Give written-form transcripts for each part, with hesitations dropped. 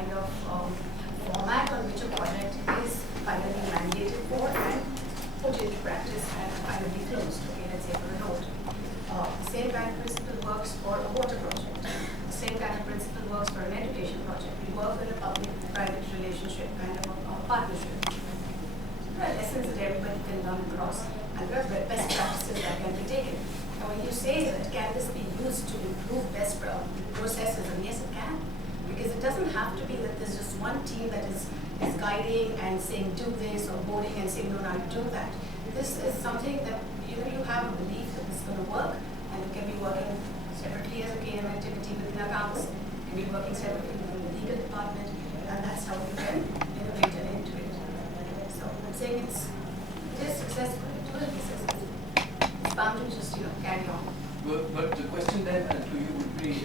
kind of format on which a project is finally mandated for and put into practice and finally closed. Okay, let's say for a note. The same kind of principle works for a water project. The same kind of principle works for an education project. We work in a public-private relationship, kind of a partnership. There are lessons that everybody can learn across, and there are best practices that can be taken. And when you say that can this be used to improve best processes, and yes, it can. Because it doesn't have to be that there's just one team that is guiding and saying do this, or boarding and saying no, now do that. This is something that you have a belief that this is going to work, and it can be working separately as a KM activity within our campus. It can be working separately within the legal department, and that's how you can innovate and integrate. So I'm saying it is successful. It will be successful. It's bound to just carry on. But the question then to you would be,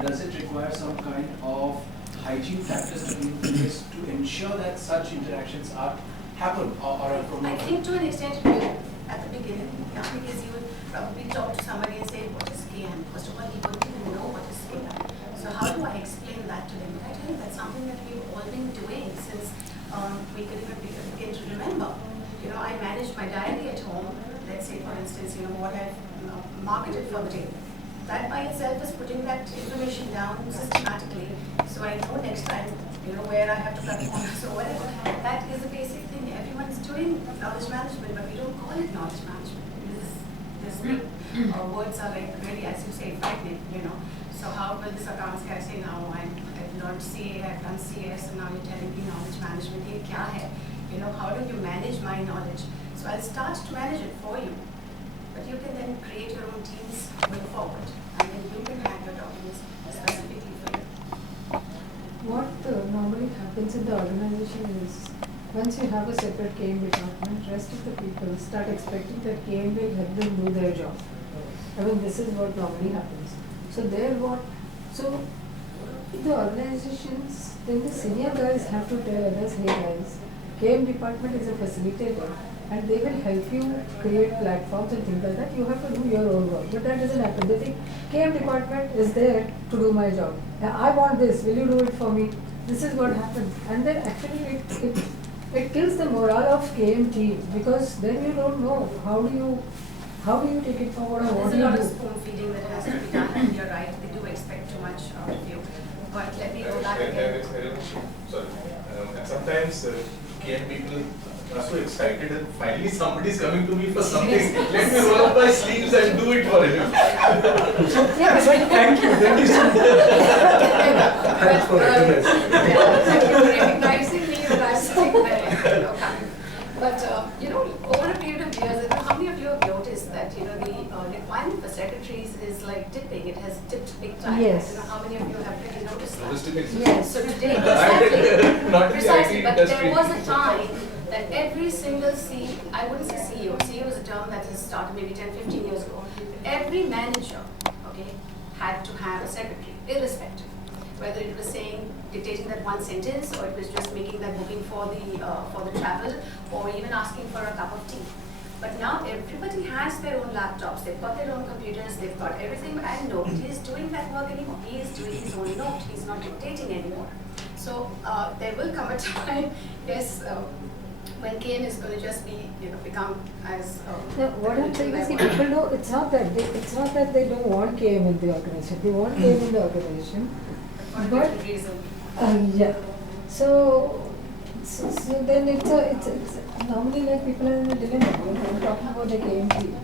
does it require some kind of hygiene factors to be in place to ensure that such interactions happen or are promoted? I think to an extent it will at the beginning, because you would probably talk to somebody and say, what is KM? First of all, he wouldn't even know what is KM. So how do I explain that to them? But I think that's something that we've all been doing since we could even begin to remember. I managed my diary at home. Let's say, for instance, what I've marketed for the day. That by itself is putting that information down systematically, so I know next time, where I have to cut corners or whatever. That is a basic thing. Everyone's doing knowledge management, but we don't call it knowledge management. Words are like really, as you say, frightening, So how will this accounts guy say now, I've learned CA, I've done CS, and now you're telling me knowledge management, ye kya hai? How do you manage my knowledge? So I'll start to manage it for you. But you can then create your own teams going forward, and then you can have your documents specifically for you. What normally happens in the organization is, once you have a separate KM department, rest of the people start expecting that KM will help them do their job. This is what normally happens. So in the organizations, then the senior guys have to tell others, hey guys, KM department is a facilitator, and they will help you create platforms and things like that. You have to do your own work. But that doesn't happen. They think KM department is there to do my job. I want this. Will you do it for me? This is what happens. And then actually it kills the morale of KM team, because then you don't know how do you take it forward or what do you do. There's a lot of spoon feeding that has to be done, and you're right. They do expect too much out of you. But let me go back again. Sometimes KM people are so excited that finally somebody is coming to me for something. Let me roll up my sleeves and do it for him. Thank you. Thanks for recognizing. Thank you for recognizing me when I was sitting there. But over a period of years, how many of you have noticed that the requirement for secretaries is like dipping? It has dipped big time. Yes. How many of you have really noticed that? Yes. So today, exactly, Not precisely. the IT But industry. there was a time that every single I wouldn't say CEO. CEO is a term that has started maybe 10, 15 years ago. Every manager, had to have a secretary, irrespective. Whether it was dictating that one sentence, or it was just making that booking for the travel, or even asking for a cup of tea. But now everybody has their own laptops, they've got their own computers, they've got everything, and nobody is doing that work anymore. He is doing his own note, he's not dictating anymore. So there will come a time, yes, when KM is going to just be, become as. No, what I'm saying is, people know it's not that they don't want KM in the organization. They want KM in the organization. For a But different reason. yeah, so then it's normally like people are in a dilemma. We're talking about the KMT.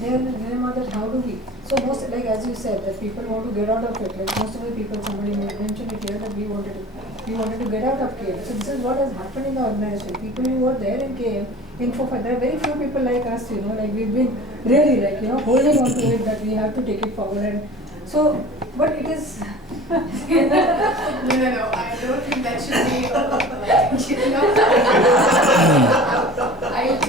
They are in a dilemma that how do we? So most, like as you said, that people want to get out of it. Like most of the people, somebody mentioned it here that we wanted to get out of KM. So this is what has happened in the organization. People who were there in KM, there are very few people like us, like we've been really holding on to it, that we have to take it forward. And so, but it is. No, I don't think that should be.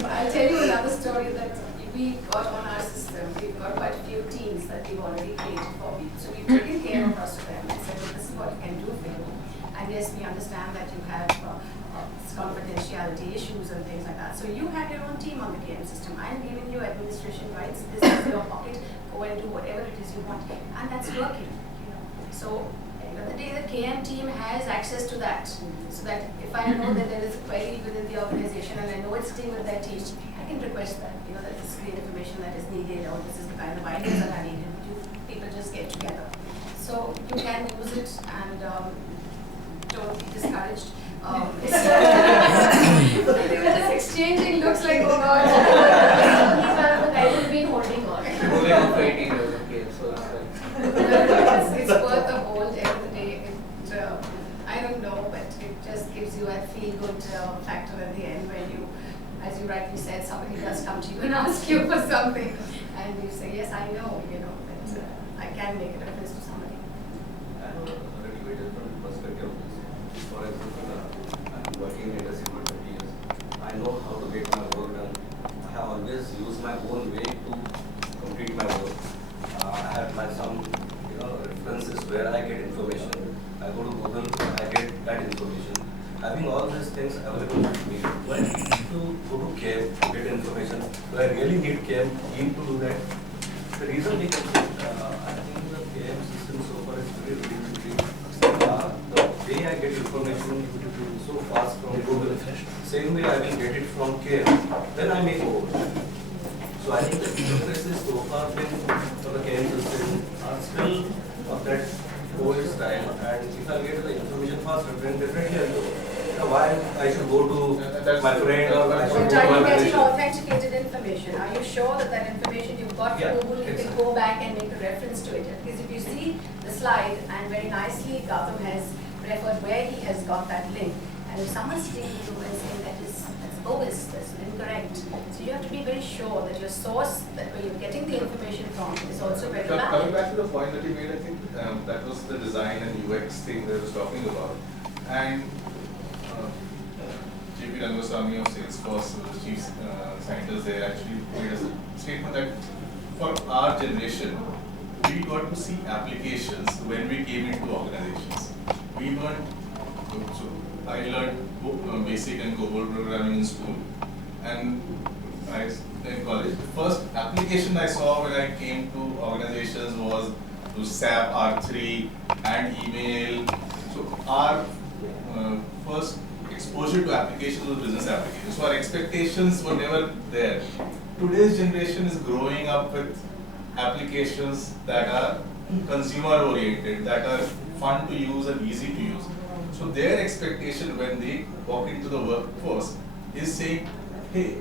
I'll tell you another story that we got on our system. We've got quite a few teams that we've already created for people. So we've taken care of us to them and said, well, this is what we can do for you. And yes, we understand that you have confidentiality issues and things like that. So you have your own team on the KM system. I'm giving you administration rights. This is your pocket. Go and do whatever it is you want. And that's working. So end of the day, the KM team has access to that. So that if I know that there is a query within the organization and I know it's sitting with their team, I can request that, that this is the information that is needed, or this is the kind of ideas that are needed. People just get together. So you can use it, and don't be discouraged. They were just exchanging looks like, oh God. He's one of the guys who's been holding on. Holding on for 18 years, okay, so It's worth the hold end of the day. I don't know, but it just gives you a feel-good factor at the end when you, as you rightly said, somebody does come to you and ask you for something, and you say, yes, I know, that I can make a difference to somebody. I have a little bit different perspective of this. For example, I'm working in industry for 20 years. I know how to get my work done. I have always used my own way to complete my work. I have my some references where I get information. I go to Google, I get that information. Having all these things available to me, do I need to go to KM to get information? Do I really need KM team to do that? The reason because I think the KM system so far is very rudimentary. The way I get information so fast from Google, same way I will get it from KM, then I may go over. So I think the interfaces so far been for the KM system are still of that old style, and if I get the information faster, then definitely I'll go. Why I should go to my friend or I should But go to are my you getting manager? authenticated information? Are you sure that that information you've got Yeah, from Google, you can exactly. go back and make a reference to it? Because if you see the slide, and very nicely Gautam has referred where he has got that link, and if someone's taking you and saying that's bogus, that's incorrect, so you have to be very sure that your source, that where you're getting the information from, is also very Coming valid. back to the point that you made, I think that was the design and UX thing that I was talking about. And JP Rangoswamy of Salesforce, who was the chief scientist there, actually made a statement that for our generation, we got to see applications when we came into organizations. We weren't, so I learned basic and COBOL programming in school, and in college. The first application I saw when I came to organizations was to SAP R3 and email. So our first exposure to applications was business applications. So our expectations were never there. Today's generation is growing up with applications that are consumer oriented, that are fun to use and easy to use. So their expectation when they walk into the workforce is saying, hey,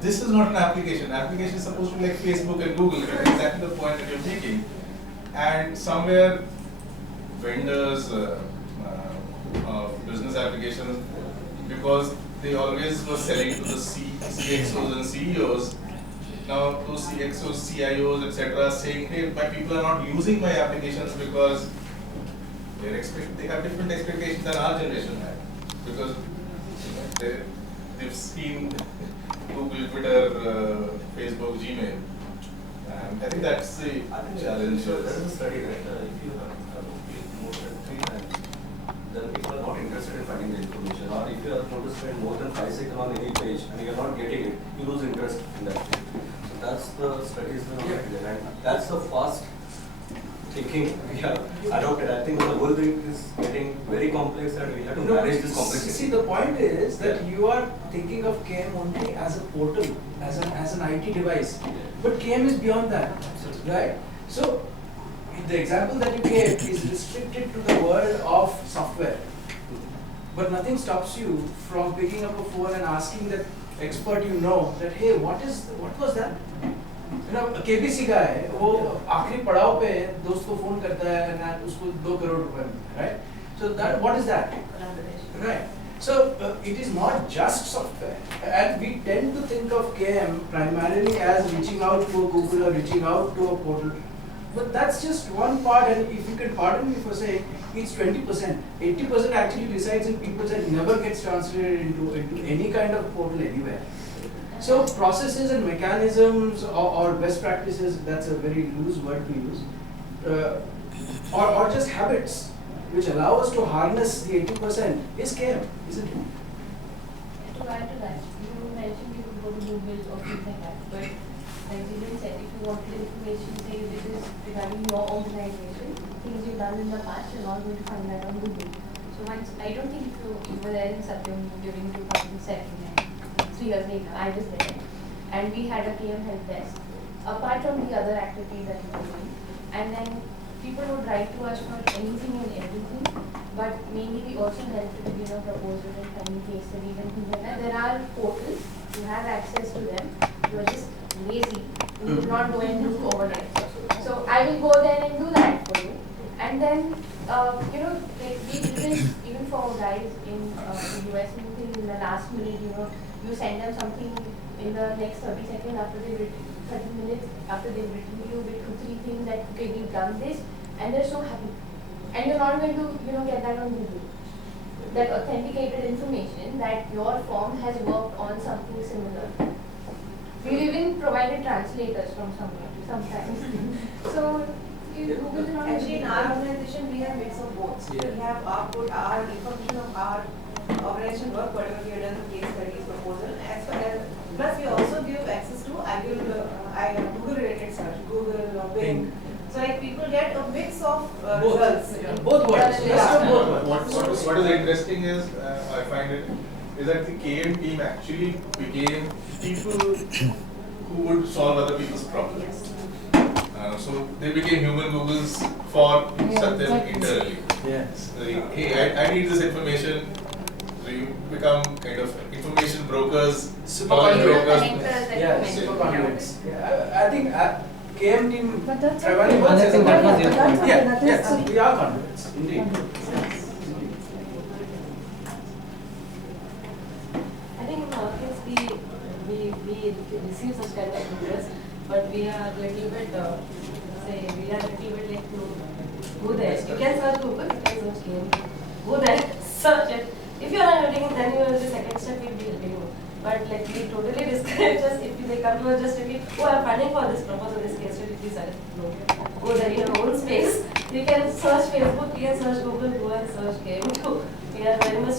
this is not an application. Application is supposed to be like Facebook and Google, exactly the point that you're making. And somewhere vendors, business applications, because they always were selling to the CXOs and CEOs. Now those CXOs, CIOs, etc. saying, hey, my people are not using my applications because they have different expectations than our generation had. Because they've seen Google, Twitter, Facebook, Gmail. And I think that's the challenge. There is a study that if you have more than 3 times, then people are not interested in finding the information. Or if you are going to spend more than 5 seconds on any page and you are not getting it, you lose interest in that page. So that's the studies that are done, and that's the fast thinking we have adopted. I think the whole thing is getting very complex and we have to manage this complexity. See, the point is that you are thinking of KM only as a portal, as an IT device. But KM is beyond that, right? So, the example that you gave is restricted to the world of software. But nothing stops you from picking up a phone and asking that expert that, hey, what was that? A KBC guy, वो आखिरी पड़ाव पे दोस्त को phone करता है and उसको 2 crore रुपए मिलते हैं, right? So that, what is that? Right. So it is not just software, and we tend to think of KM primarily as reaching out to a Google or reaching out to a portal. But that's just one part, and if you can pardon me for saying, it's 20%. 80% actually resides in people's and never gets translated into any kind of portal anywhere. So processes and mechanisms or best practices, that's a very loose word to use, or just habits which allow us to harness the 80% is KM, isn't it? To add to that, you mentioned you would go to Google or things like that, but like Dylan said, if you wanted information, say this is regarding your organization, things you've done in the past, you're not going to find that on Google. So once, I don't think if you were there in Satyam during 2007, and 3 years later, I was there, and we had a KM help desk, apart from the other activities that we were doing, and then people would write to us for anything and everything, but mainly we also help with, proposals and finding case studies and things like that. There are portals, you have access to them, you are just lazy, you will not go and look over there. So I will go there and do that for you. And then, we do this even for guys in the US, in the last minute, you send them something in the next 30 seconds after they've written, 30 minutes after they've written you with 2-3 things that, okay, we've done this, and they're so happy. And you're not going to, get that on Google. That authenticated information that your form has worked on something similar. We even provided translators from somewhere, sometimes. So, Google is not Actually, in our organization, we have mix of both. Yeah. We have our information of our organization work, whatever we have done, case studies, proposal, as well as, plus we also give access to Google related search, Google or Bing. So like people get a mix of results. Yeah. Both worlds. What is interesting is, I find it, is that the KM team actually became people who would solve other people's problems. So they became human Googles for Satyam internally. Yes. Hey, I need this information. So you become kind of information brokers, Super knowledge brokers. Yeah, super conduits. Yeah, I think KM team But that's primarily okay. works as a That conduit. is- that's okay. Yeah, That is yes, okay. we are conduits, indeed. I think in our case we receive such kind of requests, but we are little bit we are little bit like to go there. You can search Google, you can search game, go there, search it. If you are not getting, then you will the second step will be helping you. But like we totally discourage us if they come to us just to be, oh, I'm funding for this proposal, this case study, please no. Go there in your own space. You can search Facebook, you can search Google, go and search game too. We are very much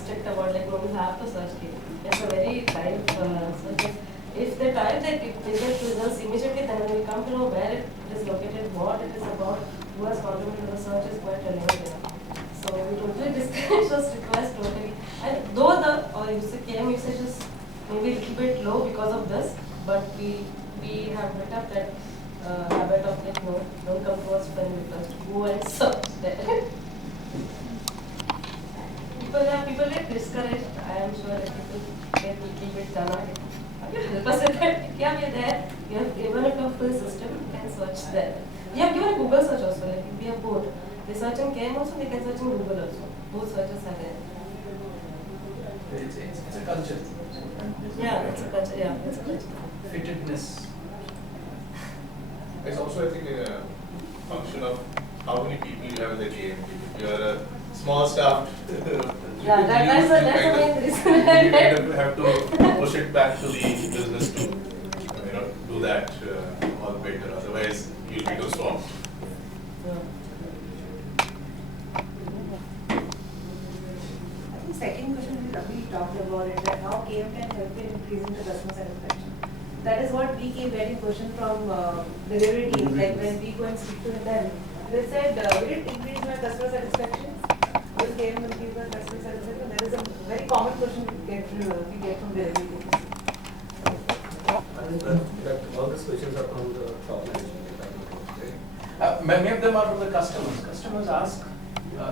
strict about like no, you have to search game. It's a very time search. If the time that we get results immediately, then when we come to know where it is located, what it is about, who has contributed to the search is quite relevant enough. So we totally discourage those requests totally. And though the KM usage is maybe a little bit low because of this, but we have built up that habit of like no, don't come to us when we first go and search there. people get discouraged. I am sure that people get a little bit done. Help us with that. Yeah, we are there. We have given it a full system. You can search there. We have given a Google search also. Like we have both. They search in KM also. They can search in Google also. Both searches are there. It's a culture. Yeah, it's a culture. Yeah, it's a culture. Fittedness. It's also, I think, a function of how many people you have in the game. If you are a small staff, Yeah, that's the main reason. You kind of have to push it back to the business to do that all better. Otherwise, you'll be too swamped. I think second question we talked about it, that how KM can help in increasing the customer satisfaction. That is what we keep getting question from delivery team, like when we go and speak to them. They said, will it increase my customer satisfaction? Will KM increase my customer satisfaction? That is a very common question we get from delivery teams. I think that all these questions are from the top management, right? Many of them are from the customers. Customers ask,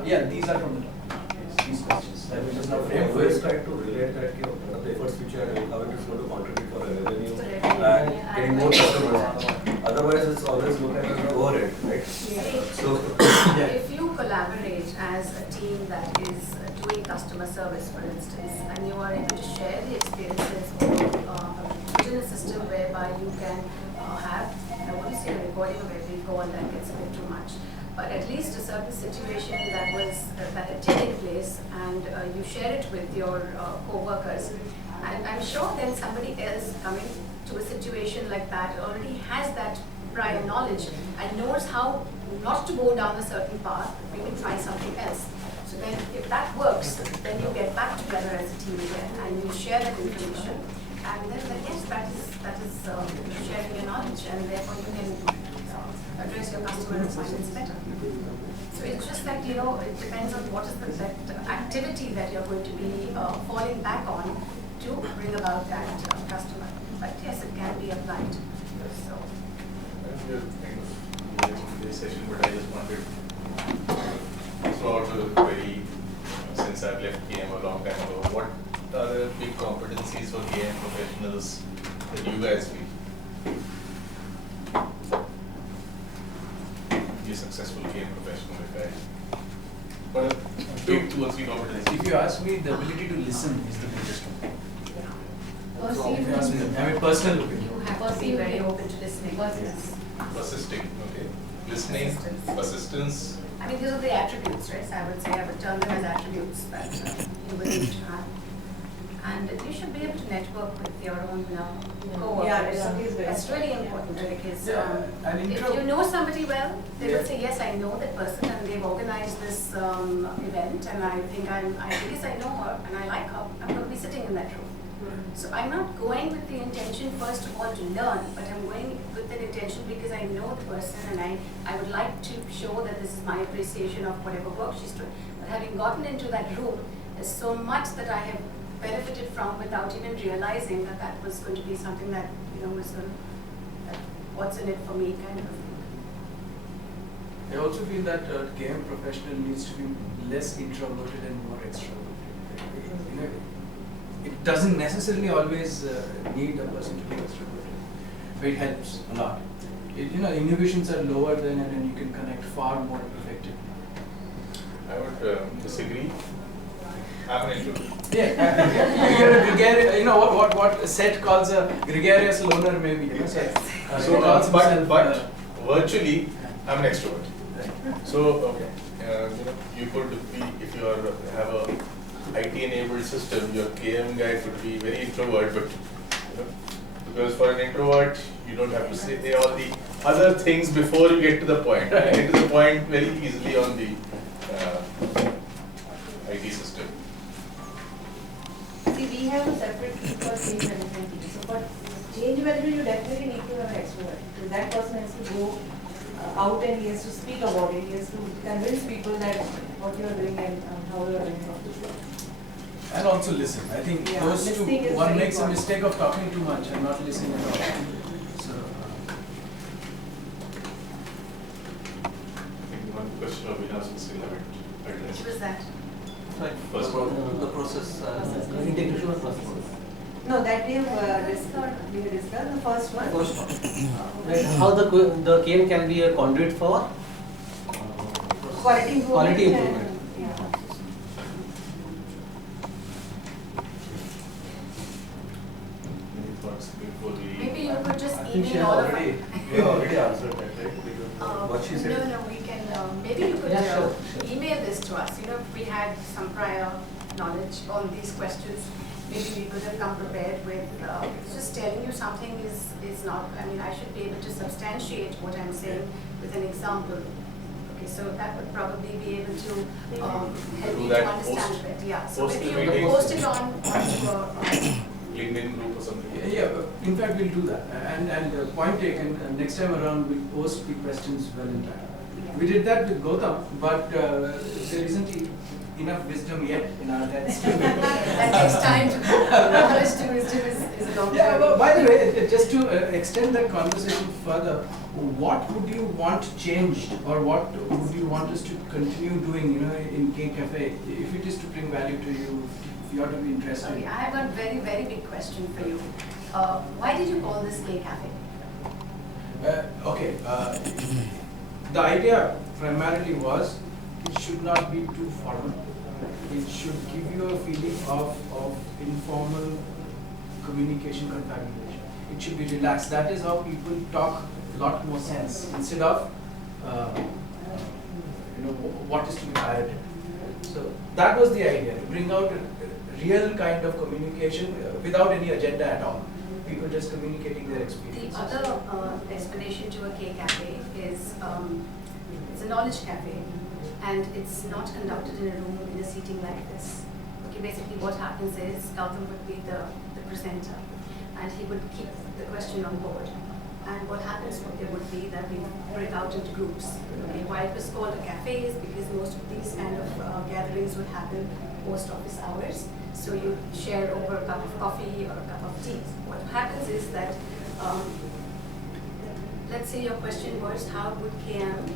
these are from the top. Yes, these questions. That we just now I frame for always you. try to relate that what are the efforts which you are doing, how it is going to contribute for a revenue Revenue, and yeah. getting more customers. Otherwise, it's always look at the overhead, right? So, If you collaborate as a team that is doing customer service, for instance, and you are able to share the experiences within a system whereby you can have, I want to say a recording of every call, that gets a bit too much, but at least a certain situation that had taken place, and you share it with your co-workers. And I'm sure then somebody else coming to a situation like that already has that prior knowledge and knows how not to go down a certain path, maybe try something else. So then if that works, then you get back together as a team again and you share that information. And then yes, that is sharing your knowledge, and therefore you can address your customer requirements better. So it's just that, you know, it depends on what is that activity that you're going to be falling back on to bring about that customer. But yes, it can be applied. So. We're kind of in this session, but I just wanted to throw out a query since I've left KM a long time ago. What are the big competencies for KM professionals that you guys feel? Be a successful KM professional if I. What are big 2 or 3 competencies? If you ask me, the ability to listen is the biggest one. If you ask me, I mean, personal opinion. You have to be very open to listening. Yes. Persisting, okay. Listening, persistence. I mean, these are the attributes, right? So I would say I would term them as attributes that you would need to have. And you should be able to network with your own co-workers. Yeah, it's very That's really important because and if you know somebody well, they will say, yes, I know that person and they've organized this event and I think because I know her and I like her, I'm going to be sitting in that room. So I'm not going with the intention first of all to learn, but I'm going with an intention because I know the person and I would like to show that this is my appreciation of whatever work she's doing. But having gotten into that room, there's so much that I have benefited from without even realizing that that was going to be something that, you know, was going to, what's in it for me kind of thing. I also feel that KM professional needs to be less introverted and more extroverted. You know, it doesn't necessarily always need a person to be extroverted, but it helps a lot. You know, inhibitions are lower then and you can connect far more effectively. I would disagree. I'm an introvert. Yeah, you're a gregarious, you know what Seth calls a gregarious loner maybe. You know, so he calls himself, but virtually, I'm an extrovert. So, okay, you know, you could be, if you have a IT-enabled system, your KM guy could be very introvert, but you know, because for an introvert, you don't have to say all the other things before you get to the point. You get to the point very easily on the IT system. See, we have a separate team for change management team. So for change management, you definitely need to have an extrovert. So that person has to go out and he has to speak about it. He has to convince people that what you are doing and how you are doing it. and also listen. I think Yeah, those two, listening is one very makes a important. mistake of talking too much and not listening at all. So, I think one question of Vinas we still haven't addressed. Which was that? First one. The process, integration of process. No, that we have discussed the first one. First one. Right, how the KM can be a conduit for Quality improvement. Quality improvement. Yeah. Any thoughts before we? Maybe you could just I think she email has all of already, them. we have already answered that, right? Because what she said. No, we can, maybe you could Yeah, sure. email this to us. You know, if we had some prior knowledge on these questions, maybe we could have come prepared with, just telling you something is not, I mean, I should be able to substantiate what I'm saying with an example. Okay, so that would probably be able to help Do you that to understand post- it. Yeah, so post maybe the you could meeting. post it on your, LinkedIn group or something? yeah, in fact we'll do that. And point taken, next time around we'll post the questions well in time. We did that with Gautam, but there isn't enough wisdom yet in our heads. that takes time to knowledge to wisdom is a long Yeah, time. but by the way, just to extend that conversation further, what would you want changed, or what would you want us to continue doing, you know, in K Cafe, if it is to bring value to you, if you are to be interested? Okay, I have got a very, very big question for you. Why did you call this K Cafe? Okay, the idea primarily was it should not be too formal. It should give you a feeling of informal communication confabulation. It should be relaxed. That is how people talk a lot more sense instead of you know, what is to be pirated. So that was the idea, to bring out a real kind of communication without any agenda at all. People just communicating their The experience. other explanation to a K Cafe is it's a knowledge cafe, and it's not conducted in a room in a seating like this. Okay, basically what happens is Gautam would be the presenter, and he would keep the question on board. And what happens there would be that we break out into groups. Okay, why it was called a cafe is because most of these kind of gatherings would happen post office hours. So you share over a cup of coffee or a cup of tea. What happens is that, let's say your question was, how would KM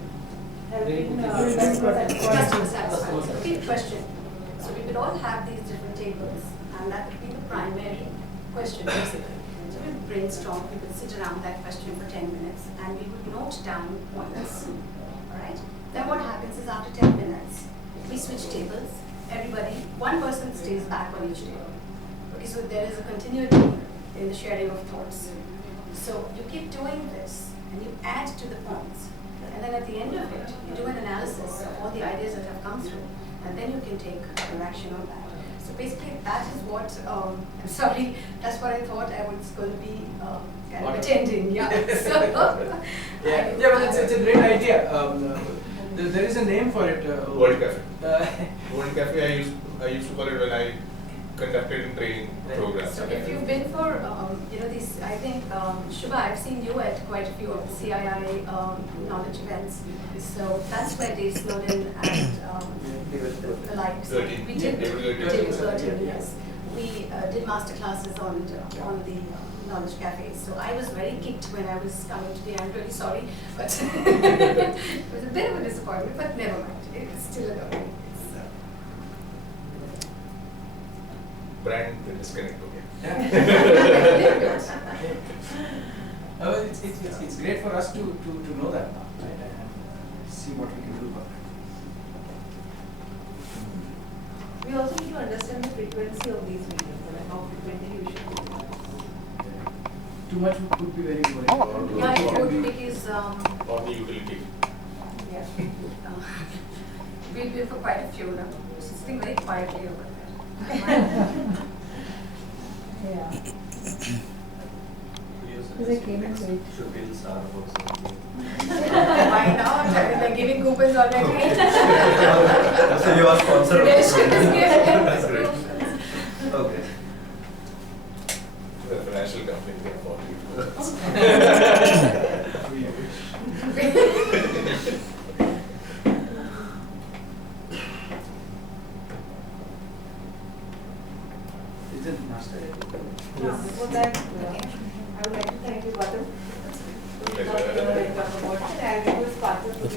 customer satisfaction? Okay, question. So we would all have these different tables, and that would be the primary question basically. So we would brainstorm, we would sit around that question for 10 minutes, and we would note down points. Alright? Then what happens is after 10 minutes, we switch tables. Everybody, one person stays back on each table. Okay, so there is a continuity in the sharing of thoughts. So you keep doing this, and you add to the points. And then at the end of it, you do an analysis of all the ideas that have come through, and then you can take action on that. So basically, that is what, I'm sorry, that's what I thought I was going to be kind of attending. Yeah. So, yeah, but it's a great idea. There is a name for it. World Cafe. World Cafe, I used to call it when I conducted training programs. So if you've been for, these, I think, Shubha, I've seen you at quite a few of the CII knowledge events. So that's where Dave Snowden and the likes. We did David Gautam, yes. We did master classes on the knowledge cafes. So I was very kicked when I was coming today. I'm really sorry, but it was a bit of a disappointment, but never mind. It's still a learning. Brand disconnect, okay. Yeah. It's great for us to know that now, right? And see what we can do about it. We also need to understand the frequency of these meetings, like how frequently you should do them. Too much could be very boring. Yeah, it would because Or the utility. yeah, we've been for quite a few now. Sitting very quietly over there. Yeah. Yes, They came in late. should be in Starbucks. Why not? I mean, they're giving coupons already. So you are sponsored. That's great. Okay. The financial company can afford Is it master? Before that, I would like to thank you, Gautam. Pleasure. And it was part of the